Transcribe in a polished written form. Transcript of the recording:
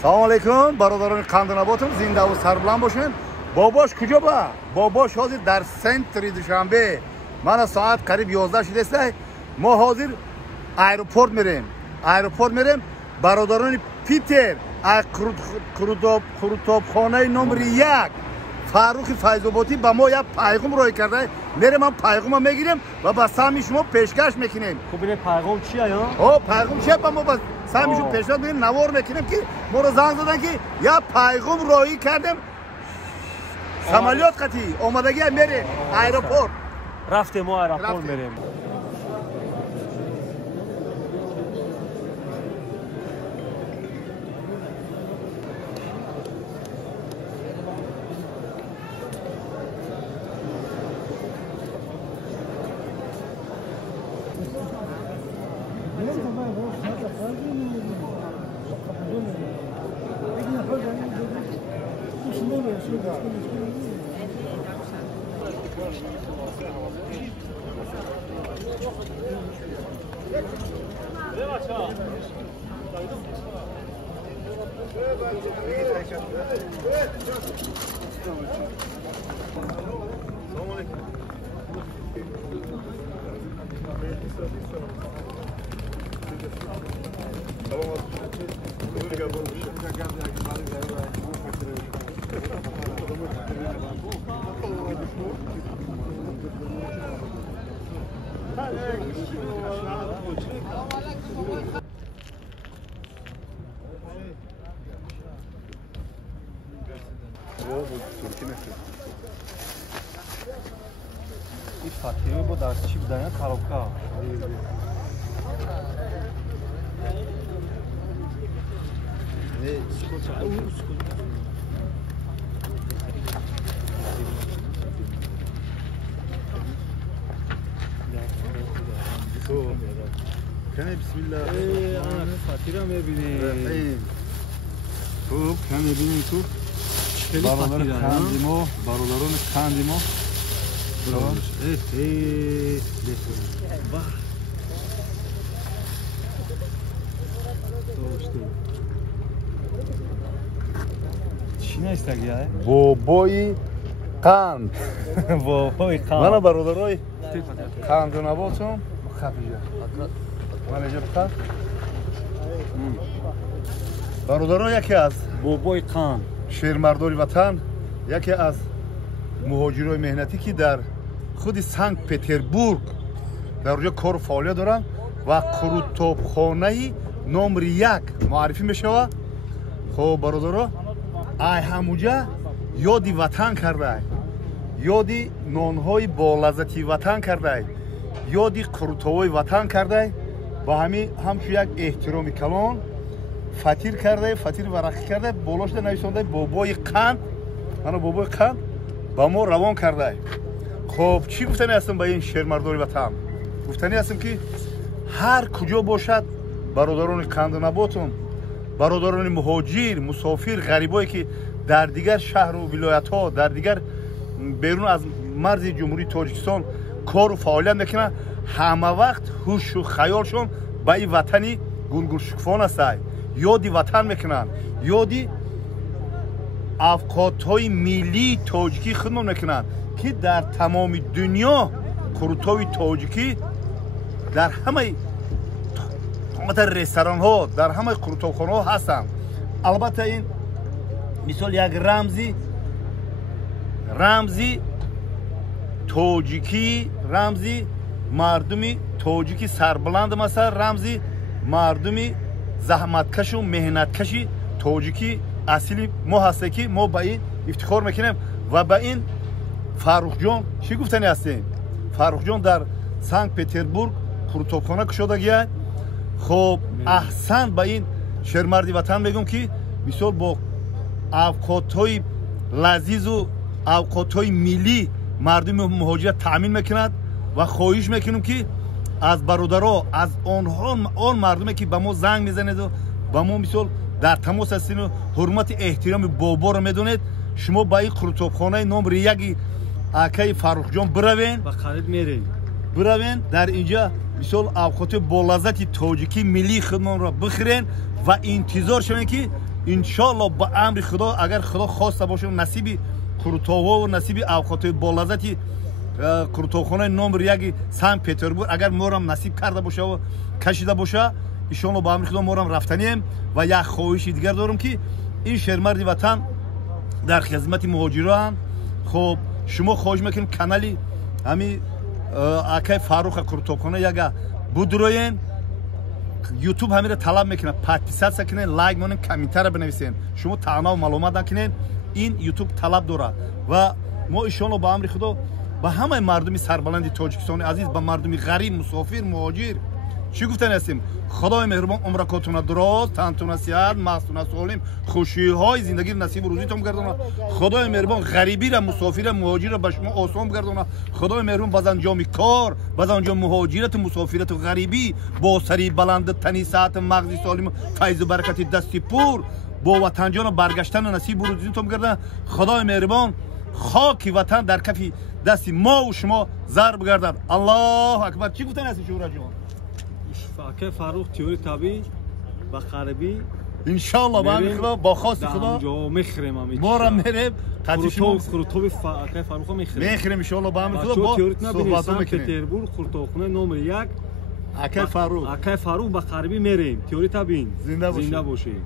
Assalomu alaykum, barodaron Qandinobodum, zinda va sarbilan bo'shin. Bobosh kujo ba? Bobosh hozir dar sentri Dushanbe. Mana soat qarib 11 shidesa, mo hozir aeroport mirim. Barodaron Peter, ay qurutobxona номер 1. Farruxi Fayzobodi ba mo ya payg'um ro'y karday. Mere man payg'umma megirem va ba sami shmo peshkash mekinем. Khub ine payg'um chiya yo? O payg'um chiya ba mo ba sami shmo peshkash mekinem navor mekinem ki mo ro zang zadan ki ya payg'um ro'y kardem. Samolyot qati omadagi mere aeroport. Raftem o aeroport merem. İlk fatih'i bu dersi şimdiden kalıpka. Kane bismillah. Ana fatih'i mi bildin? खूब खाने पीने को बारोदारों खांदिमो वाह Çin'e istek ya. Boboy kan. Boboy kan. Bana barodaroy Qandinobodum xafija. Mana jabta. Barodaron яке аз Boboy kan. шермардори ватан, яке аз муҳоҷирои меҳнатӣ ки дар худи Санкт Петербург дар онҷо кору фаъолият доранд ва қурутобхонаи номер 1 муаррифӣ мешавад. хоб бародаро ай ҳамуҷа ёди ватан кардай, ёди нонҳои болаззати ватан кардай, ёди қурутовои ватан кардай. ба ҳамин ҳамчун як эҳтироми калон фатир кардай, фатир варақӣ кардай, болошда нависондай бобои қанд. Ана бобои қанд ба мо равон кардай. хоб чӣ гуфтани ҳастам ба ин шермардори ватан? гуфтани ҳастам ки ҳар куҷо бошад бародарони Qandinobodum, бародарони муҳоҷир, мусофир, ғарибое ки дар дигар шаҳру вилоятҳо, дар дигар берун аз марзи ҷумҳурии Тоҷикистон кору фаъолият мекунанд, ҳама вақт ҳушу хаёлшон ба ин ватани гулгулшукуфон астай. ёди ватан мекунанд, ёди авқотҳои миллии тоҷикӣ хидмат мекунанд ки дар тамоми дунё қурутови тоҷикӣ дар ҳамаи ресторанҳо, дар ҳамаи қурутобхонаҳо ҳастанд. албатта ин мисол як рамзи тоҷикӣ, рамзи мардуми тоҷики сарбуланд маса, рамзи мардуми заҳматкашу меҳнаткаши тоҷики асли мо ҳасте ки мо ба ин ифтихор мекунем. ва ба ин Фаррухҷон чӣ гуфтани ҳастем? Фаррухҷон дар Санкт Петербург қурутобхона кушодагияд. хоб аҳсан ба ин шермарди ватан мегӯм ки мисол бо авқотҳои лазизу авқотҳои миллӣ мардуми муҳоҷират таъмин мекунад ва хоҳиш мекунем ки аз бародаро, аз он мардуме ки ба мо занг мезанеду ба мо мисол дар тамос ҳастину ҳурмати эҳтироми боборо медонед, шумо ба ин қурутобхонаи номер 1 акаи Фаррухҷон биравен ба қариб мерем. биравен дар инҷа мисол авқоти болаззати тоҷикӣ миллии худмонро бихӯрен ва интизор шавем ки иншоалло ба амри худо агар худо хоста боша насиби куртово ва насиби авқоти болаззати куртохонаи номер 1 Санкт Петербург агар морам насиб карда боша ва кашида боша иншоалло ба амри худо морам рафтанем ва як хоҳиши дигар дорам ки ин шермарди ватан дар хизмати муҳоҷирон. хоб шумо хоҳиш мекунем канали ҳами акай Фаруха куртохона яга будроен YouTube ҳамира талаб мекунад подписатсия кунед, лайк монен, комментария бинависен. шумо таъна ва маълумот накунед, ин YouTube талаб дорад ва мо иншоалло ба амри худо ба ҳамаи мардуми сарбаланди тоҷикистони азиз, ба мардуми ғариб, мусофир, муҳоҷир чӣ гуфтан ҳастем? худои меҳрубон умракотуна дуроз, тантуна сиҳат, мағзтуна солим, хушиҳои зиндагии насибу рӯзитон бигардона. худои меҳрубон ғарибира, мусофира, муҳоҷира ба шумо осон бигардона. худои меҳрубон баъз анҷоми кор, баъз анҷоми муҳоҷирату мусофирату ғарибӣ бо сари баланду тани саҳату мағзи солиму файзу баракати дасти пур бо ватанҷона баргаштану насибу рӯзитон бигардона. худои меҳрубон хоки ватан дар кафи дасти мову шумо зар бигардад. аллоҳу акбар. чӣ гуфтан ҳасти шӯҳраҷон? акай Фарух теории табиӣ ба ғарибӣ иншоалло ба амри худо бо хости худо мехирем. мора мерем куртоби акай Фарухо мехирем иншоалло ба амри худо бо суҳбатҳо мекунем. Петербург куртохона номер 1 акай Фарух ба ғарибӣ мерем. теории табиӣ. зинда бошед. бошед.